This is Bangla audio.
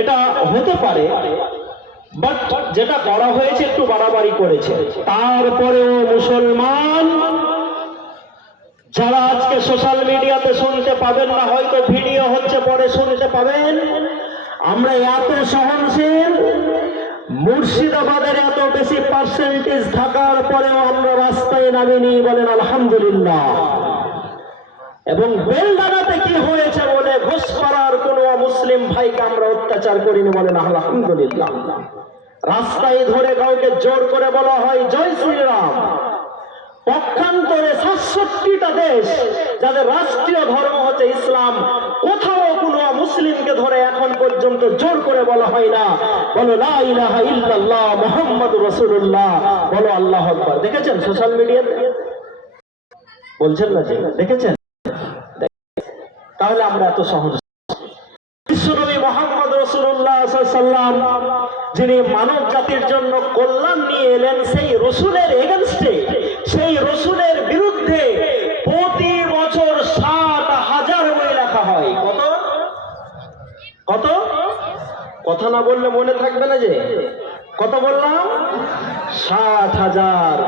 এটা হতে পারে, বাট যেটা করা হয়েছে একটু বাড়াবাড়ি করেছে। তারপরেও মুসলমান যারা আজকে সোশ্যাল মিডিয়াতে শুনতে পাবেন না, হয়তো ভিডিও হচ্ছে পরে শুনতে পাবেন, আমরা এত সহনশীল, মুর্শিদাবাদের এত বেশি পার্সেন্টেজ থাকার পরেও আমরা রাস্তায় নামিনি, বলেন আলহামদুলিল্লাহ। এবং বেলডাঙাতে কি হয়েছে বলে ঘোষপাড়ার কোন মুসলিম ভাইকে আমরা অত্যাচার করিনি, বলেন আলহামদুলিল্লাহ। রাস্তায় ধরে কাউকে জোর করে বলা হয় জয় শ্রীরাম। পক্ষান্তরে ৬৭টা দেশ যাদের রাষ্ট্রীয় ধর্ম হচ্ছে ইসলাম, কোথাও কোনো মুসলিমকে ধরে এখন পর্যন্ত জোর করে বলা হয় না, বলো লা ইলাহা ইল্লাল্লাহ মুহাম্মাদুর রাসূলুল্লাহ, বলো আল্লাহু আকবার। দেখেছেন সোশ্যাল মিডিয়াতে? বলছেন না যে দেখেছেন? তাহলে আমরা এত সহজ। বিশ্বনবী মুহাম্মদ রাসূলুল্লাহ সাল্লাল্লাহু আলাইহি ওয়াসাল্লাম যিনি মানব জাতির জন্য কল্যাণ নিয়ে এলেন, সেই রসুলের এগেনস্টে, সেই রসুলের বিরুদ্ধে প্রতি বছর ৬০,০০০ বই লেখা হয়। কত কত কথা না বললে মনে থাকবে না যে কত বললাম, ৬০,০০০।